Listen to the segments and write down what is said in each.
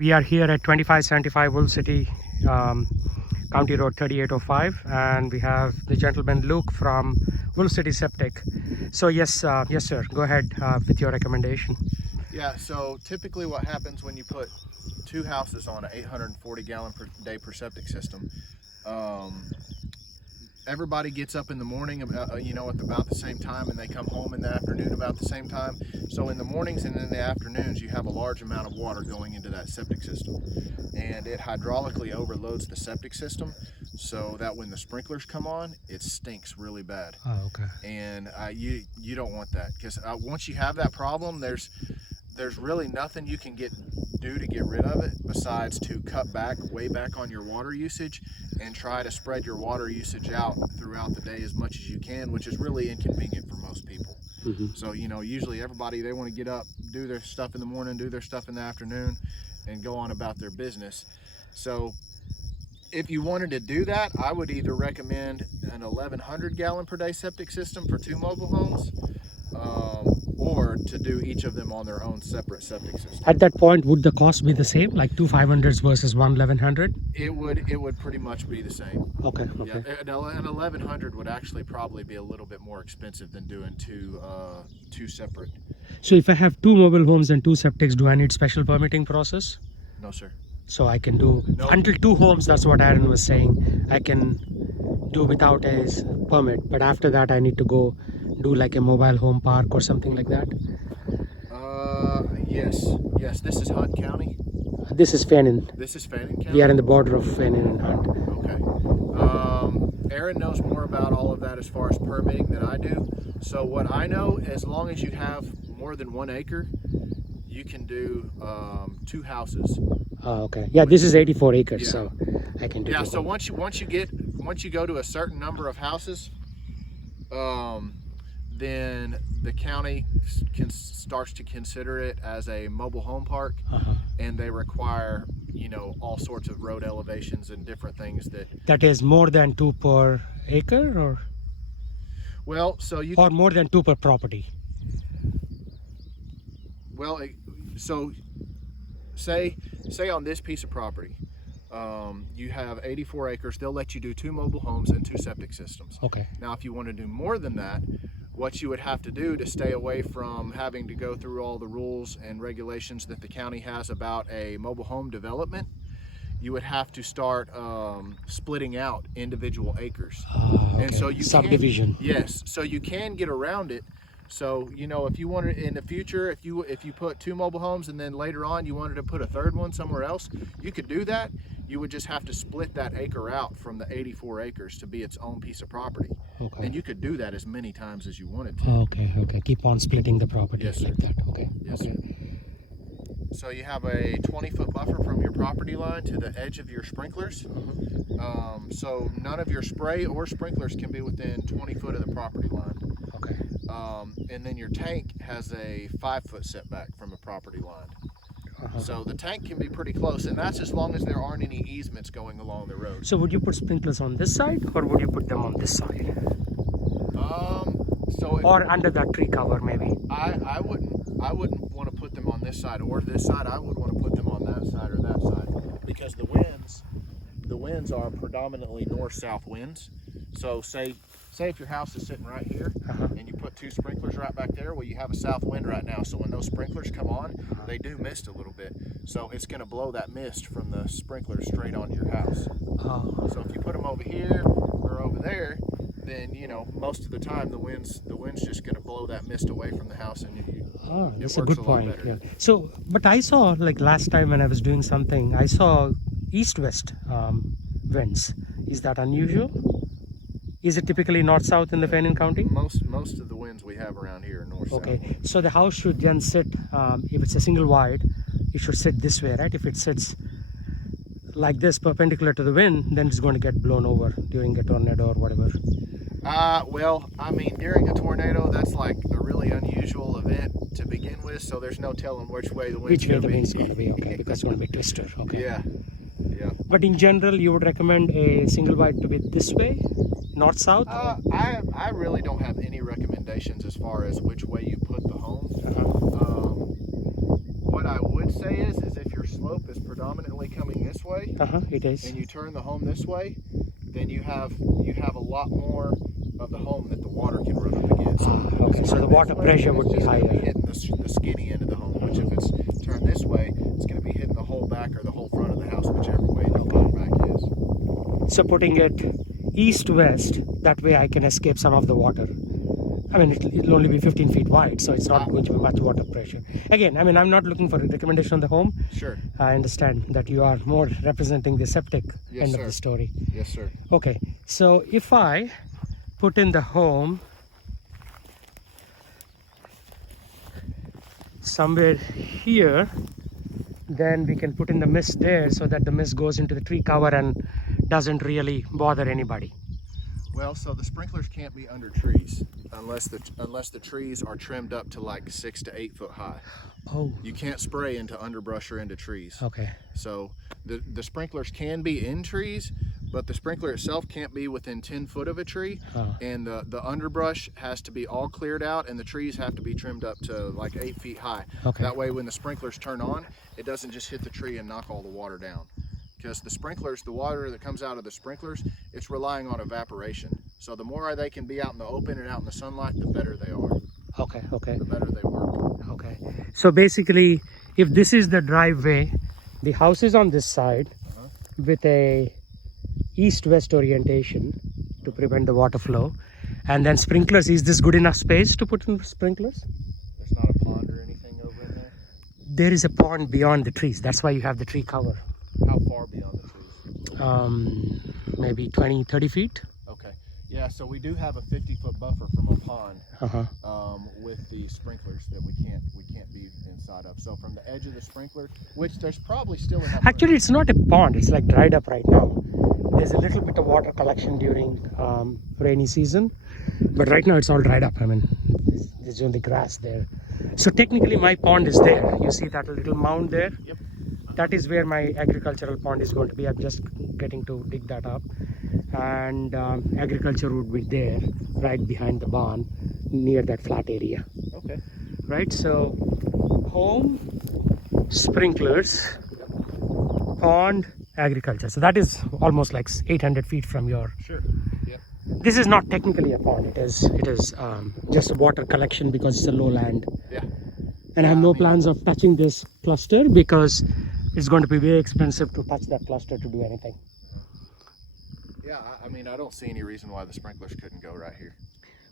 We are here at 2575 Wolf City, County Road 3805, and we have the gentleman Luke from Wolf City Septic. So yes, sir, go ahead with your recommendation. Yeah, so typically what happens when you put two houses on an 840 gallon per day per septic system, everybody gets up in the morning, at about the same time, and they come home in the afternoon about the same time. So in the mornings and in the afternoons, you have a large amount of water going into that septic system, and it hydraulically overloads the septic system, so that when the sprinklers come on, it stinks really bad. Oh, okay. And you don't want that, because once you have that problem, there's really nothing you can do to get rid of it besides to cut way back on your water usage and try to spread your water usage out throughout the day as much as you can, which is really inconvenient for most people. Mm-hmm. So usually everybody, they want to get up, do their stuff in the morning, do their stuff in the afternoon, and go on about their business. So if you wanted to do that, I would either recommend an 1100 gallon per day septic system for two mobile homes, or to do each of them on their own separate septic system. At that point, would the cost be the same, like two 500s versus one 1100? It would pretty much be the same. Okay. Yeah, an 1100 would actually probably be a little bit more expensive than doing two separate. So if I have two mobile homes and two septics, do I need special permitting process? No, sir. So I can do until two homes. That's what Aaron was saying. I can do without a permit, but after that I need to go do like a mobile home park or something like that. Yes. This is Hunt County. This is Fannin. This is Fannin County. We are in the border of Fannin and Hunt. Okay. Aaron knows more about all of that as far as permitting than I do. So what I know, as long as you have more than 1 acre, you can do two houses. Oh, okay. Yeah, this is 84 acres, Yeah. so I can do. Yeah. So once you go to a certain number of houses, then the county starts to consider it as a mobile home park, and they require all sorts of road elevations and different things That is more than 2 per acre, or or more than 2 per property. Well, so say on this piece of property, you have 84 acres. They'll let you do 2 mobile homes and 2 septic systems. Okay. Now, if you want to do more than that, what you would have to do to stay away from having to go through all the rules and regulations that the county has about a mobile home development, you would have to start splitting out individual acres. Okay. And so you subdivision. Yes, so you can get around it. So if you wanted in the future, if you put 2 mobile homes and then later on you wanted to put a third one somewhere else, you could do that. You would just have to split that acre out from the 84 acres to be its own piece of property. Okay. And you could do that as many times as you wanted to. Okay. Keep on splitting the property. Yes, sir. Like that. Okay. Yes, okay. sir. So you have a 20-foot buffer from your property line to the edge of your sprinklers. So none of your spray or sprinklers can be within 20 foot of the property line. Okay. And then your tank has a 5-foot setback from the property line. So the tank can be pretty close, and that's as long as there aren't any easements going along the road. So would you put sprinklers on this side, or would you put them on this side? Or under that tree cover, maybe? I wouldn't want to put them on this side or this side. I would want to put them on that side or that side, because the winds are predominantly north-south winds. So say if your house is sitting right here, and you put 2 sprinklers right back there, well, you have a south wind right now. So when those sprinklers come on, they do mist a little bit. So it's going to blow that mist from the sprinklers straight onto your house. So if you put them over here or over there, then most of the time the wind's just going to blow that mist away from the house, and that's a good point. Yeah. So, but I saw, like last time when I was doing something, I saw east-west winds. Is that unusual? Is it typically north-south in the Fannin County? Most of the winds we have around here are north-south. Okay, so the house should then sit, if it's a single wide, it should sit this way, right? If it sits like this, perpendicular to the wind, then it's going to get blown over during a tornado or whatever. Well, I mean, during a tornado, that's like a really unusual event to begin with, so there's no telling which way the wind's going to be. Which way the wind's going to be, okay, because it's going to be a twister, okay. Yeah. But in general, you would recommend a single wide to be this way, north-south? I really don't have any recommendations as far as which way you put the home. What I would say is if you're slow slope is predominantly coming this way, It is. and you turn the home this way, then you have a lot more of the home that the water can run up against. Okay, so the water pressure would be It's gonna higher. hitting the skinny end of the home, which if it's turned this way, it's going to be hitting the whole back or the whole front of the house, whichever way the front back is. So putting it east-west, that way I can escape some of the water. I mean, it'll only be 15 feet wide, so it's not going to be much water pressure. Again, I mean, I'm not looking for a recommendation on the home. Sure. I understand that you are more representing the septic end of the story. Yes, sir. Okay, so if I put in the home somewhere here, then we can put in the mist there so that the mist goes into the tree cover and doesn't really bother anybody. Well, so the sprinklers can't be under trees unless the trees are trimmed up to like 6 to 8 foot high. Oh, You can't spray into underbrush or into trees. okay. So the sprinklers can be in trees, but the sprinkler itself can't be within 10 foot of a tree. And the underbrush has to be all cleared out, and the trees have to be trimmed up to like 8 feet high. Okay. That way when the sprinklers turn on, it doesn't just hit the tree and knock all the water down. Because the sprinklers, the water that comes out of the sprinklers, it's relying on evaporation. So the more they can be out in the open and out in the sunlight, the better they are. Okay, okay, The better they work. okay. So basically, if this is the driveway, the house is on this side with a east-west orientation to prevent the water flow. And then sprinklers, is this good enough space to put in sprinklers? There's not a pond or anything over in there? There is a pond beyond the trees. That's why you have the tree cover. How far beyond the trees? Maybe 20, 30 feet. Okay. Yeah, so we do have a 50-foot buffer from a pond with the sprinklers that we can't be inside of. So from the edge of the sprinkler, which there's probably still enough Actually, room. it's not a pond. It's like dried up right now. There's a little bit of water collection during rainy season, but right now it's all dried up. I mean, there's only grass there. So technically my pond is there. You see that little mound there? Yep. That is where my agricultural pond is going to be. I'm just getting to dig that up. And agriculture would be there, right behind the barn, near that flat area. Okay. Right, so home, sprinklers, pond, agriculture. So that is almost like 800 feet from your... Sure. Yep. This is not technically a pond. It is just a water collection because it's a lowland. Yeah. And I have no plans of touching this cluster because it's going to be very expensive to touch that cluster to do anything. Yeah, I mean, I don't see any reason why the sprinklers couldn't go right here.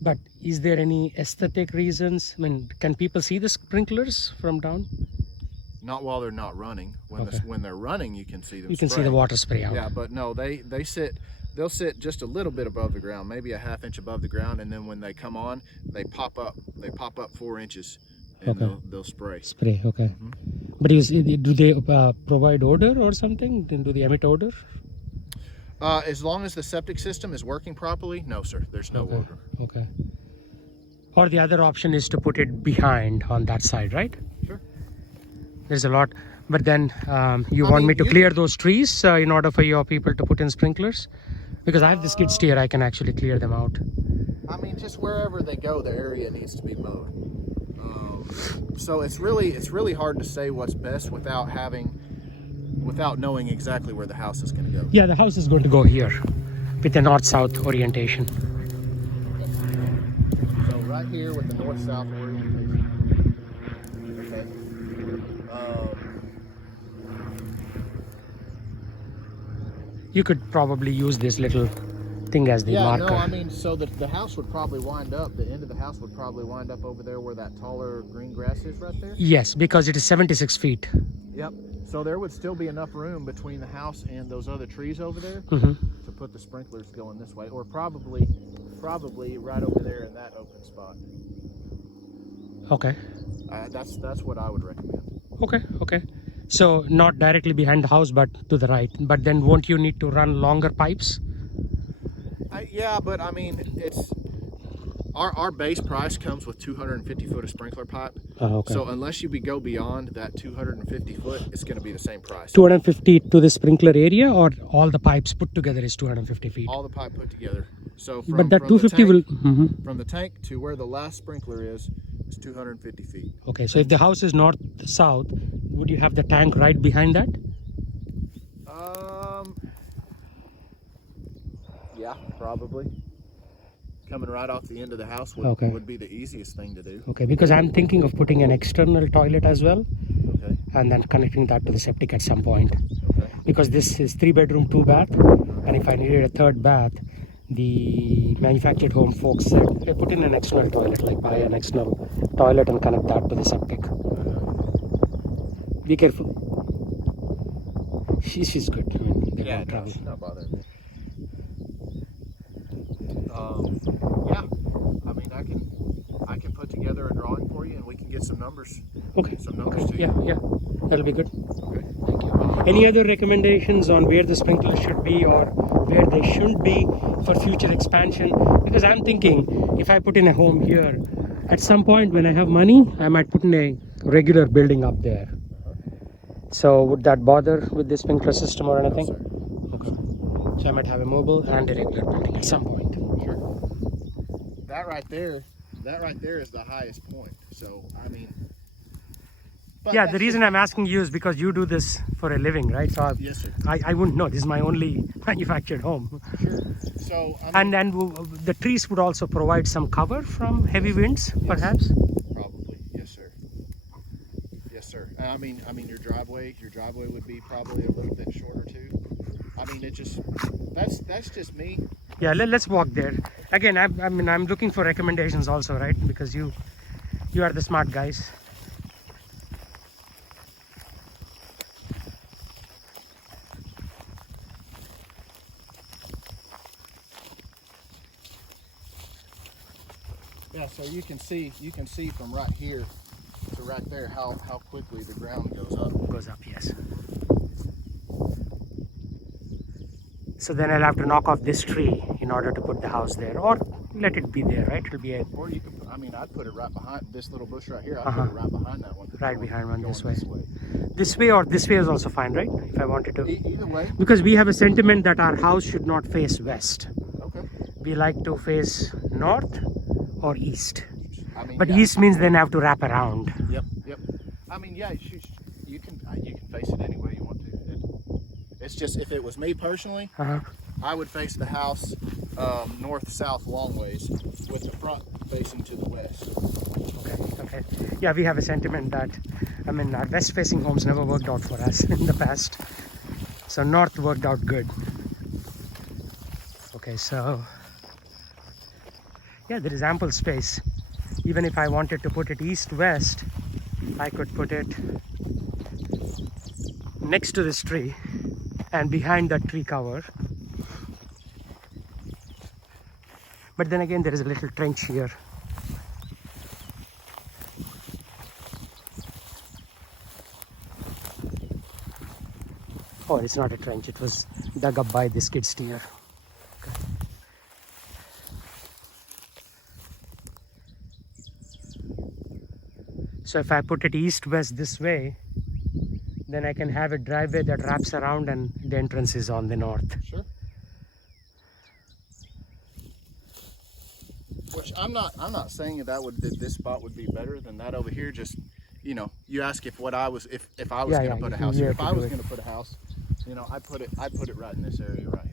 But is there any aesthetic reasons? I mean, can people see the sprinklers from down? Not while they're not running. When they're running, you can see them. You can see spray. the water spray out. Yeah, but no, they'll sit just a little bit above the ground, maybe a ½ inch above the ground, and then when they come on, they pop up 4 inches, and they'll spray. Spray, okay. But do they provide odor or something? Do they emit odor? As long as the septic system is working properly, no, sir. There's no odor. Okay. Or the other option is to put it behind on that side, right? Sure. There's a lot. But then you want me to clear those trees in order for your people to put in sprinklers? Because I have the skid steer, I can actually clear them out. I mean, just wherever they go, the area needs to be mowed. So it's really hard to say what's best without knowing exactly where the house is going to go. Yeah, the house is going to go here with a north-south orientation. So right here with the north-south orientation. Okay. You could probably use this little thing as the marker. Yeah, no, I mean, so the house would probably wind up, the end of the house would probably wind up over there where that taller green grass is right there? Yes, because it is 76 feet. Yep. So there would still be enough room between the house and those other trees over there to put the sprinklers going this way, or probably right over there in that open spot. Okay. That's what I would recommend. Okay. So not directly behind the house, but to the right. But then won't you need to run longer pipes? Yeah, but I mean, Our base price comes with 250 foot of sprinkler pipe. Oh, okay. So unless you go beyond that 250 foot, it's going to be the same price. 250 to the sprinkler area, or all the pipes put together is 250 feet? All the pipe put together. So from, But that from 250 the tank, will... from the tank to where the last sprinkler is 250 feet. Okay, so if the house is north-south, would you have the tank right behind that? Yeah, probably. Coming right off the end of the house would be the easiest thing to do. Okay, because I'm thinking of putting an external toilet as well. Okay. And then connecting that to the septic at some point. Okay. Because this is 3-bedroom, 2-bath, and if I needed a 3rd bath, the manufactured home folks said, hey, put in an external toilet, like buy an external toilet and connect that to the septic. Be careful. She's good. I mean, they don't travel. She's not bothering me. Yeah, I mean, I can put together a drawing for you, and we can get some numbers. Okay. Some numbers to you. Yeah, that'll be good. Okay. Thank you. Any other recommendations on where the sprinklers should be or where they shouldn't be for future expansion? Because I'm thinking if I put in a home here, at some point when I have money, I might put in a regular building up there. So would that bother with the sprinkler system or anything? No, okay. So I might have a mobile and a regular building at some point. Sure. That right there is the highest point. So I mean. Yeah, the reason I'm asking you is because you do this for a living, right? So yes, sir. I wouldn't know. This is my only manufactured home. Sure. So I mean, and the trees would also provide some cover from heavy winds, perhaps. Probably, yes, sir. Yes, sir. I mean, your driveway would be probably a little bit shorter too. I mean, that's just me. Yeah, let's walk there. Again, I'm looking for recommendations also, right? Because you are the smart guys. Yeah, so you can see from right here to right there how quickly the ground goes up. Goes up, yes. So then I'll have to knock off this tree in order to put the house there, or let it be there, right? It'll be a... Or you could, I'd put it right behind this little bush right here. I'd put it right behind that one. Right behind one this way. This way or this way is also fine, right? If I wanted to. Either way. Because we have a sentiment that our house should not face west. Okay. We like to face north or east. But yeah. east means then I have to wrap around. Yep. I mean, yeah, you can face it any way you want to. It's just, if it was me personally, I would face the house north-south long ways with the front facing to the west. Okay. Yeah, we have a sentiment that, our west-facing homes never worked out for us in the past. So north worked out good. Okay, so yeah, there is ample space. Even if I wanted to put it east-west, I could put it next to this tree and behind that tree cover. But then again, there is a little trench here. Oh, it's not a trench. It was dug up by the skid steer. Okay. So if I put it east-west this way, then I can have a driveway that wraps around and the entrance is on the north. Sure. Which I'm not saying that this spot would be better than that over here. Just, you ask if I was going to put a house here. If I was going to put a house, I'd put it right in this area right